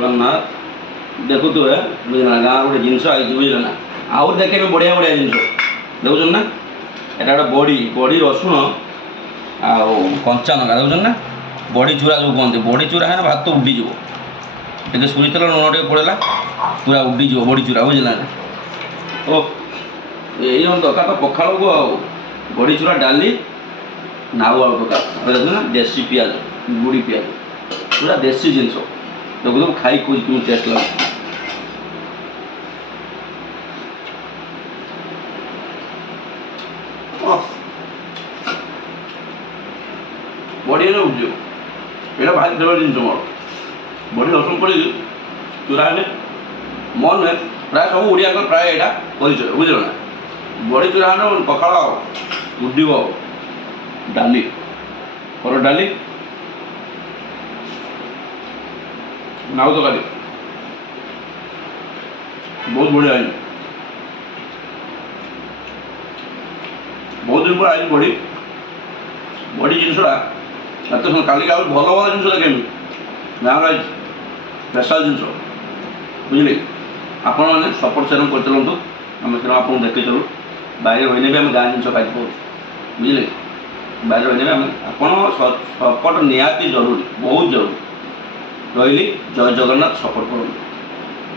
जगन्नाथ देखुए बुझल गाँव गोटे जिनस आई बुझल ना आउ देखे बढ़िया बढ़िया जिन देखुन ना यहाँ गोटे बड़ी बड़ी रसुण आ कंचा लंका देखुन ना बड़ी चूरा जो कहते बड़ी चूरा है भात उड्डीज टे सुई तेल लुण टे पड़ेगा पूरा उड्डीज बड़ी चूरा बुझल ना ओ ये दरकार तो पखाड़ को बड़ी चूरा डाली नाऊ आलू दरकार देखुन ना देसी पियाज गुड़ी पियाज पूरा देसी जिनस देखो तो खाई खोज क्यों टेस्ट लगे बढ़िया ना उठो ये भाई फेवरेट जिन मोर बड़ी रसुन पड़ी चूरा है मन नुहे प्राय सब ओडिया प्राय यहाँ परिचय बुझल ना बड़ी चूरा है पखाड़ उड्डीब डाली हर डाली नाऊ तो काली बहुत बढ़िया आई बहुत दिन पर आई बड़ी बड़ी जिनसा एत काली भल भल जिन देखेमी गाँव स्पेशल जिन बुझे आपण मैंने सपोर्ट चैनल कर चलतु आम चैनल आपको देखे चलू बाहर रही भी आम गाँ जिन खाई बुझे बाहर रही भी आम आप सपोर्ट निहाती जरूरी बहुत जरूरी रही जय जगन्नाथ सपोर्ट करूँ।